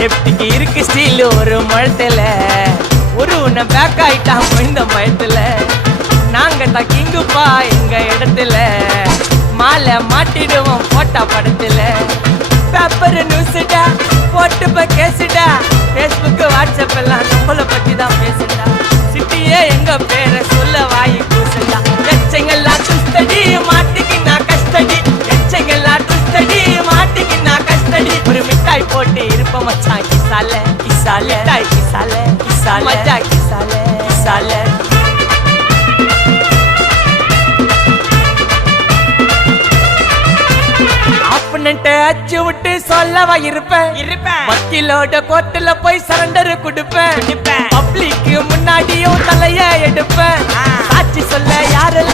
சேஃப்டிக்கு இருக்கு ஸ்டீல் ஒரு முழத்துல ஒரு உன்னை பேக் ஆயிட்டான் இந்த மயத்துல நாங்க தான் கிங்குப்பா எங்க இடத்துல மாலை மாட்டிடுவோம் போட்டா படத்துல பேப்பர் நியூஸ்டா போட்டு கேசுடா ஃபேஸ்புக் வாட்ஸ்அப் எல்லாம் நம்மளை பத்தி தான் பேசுடா சிட்டியே எங்க பேரை சொல்ல வாய் கூசுடா எச்சங்கெல்லாம் துஸ்தடி மாட்டிக்கு நான் கஸ்டடி எச்சங்கெல்லாம் துஸ்தடி மாட்டிக்கு நான் கஸ்டடி ஒரு மிட்டாய் போட்டு இருப்ப மச்சான் கிசால கிசால மிட்டாய் கிசால கிசால மச்சா கிசால கிசால அச்சு விட்டு சொல்லவா இருப்பேன் வக்கீலோட கோர்ட்டுல போய் சரண்டர் கொடுப்பேன் பப்ளிக்கு முன்னாடியும் தலைய எடுப்பேன் சாட்சி சொல்ல யாரு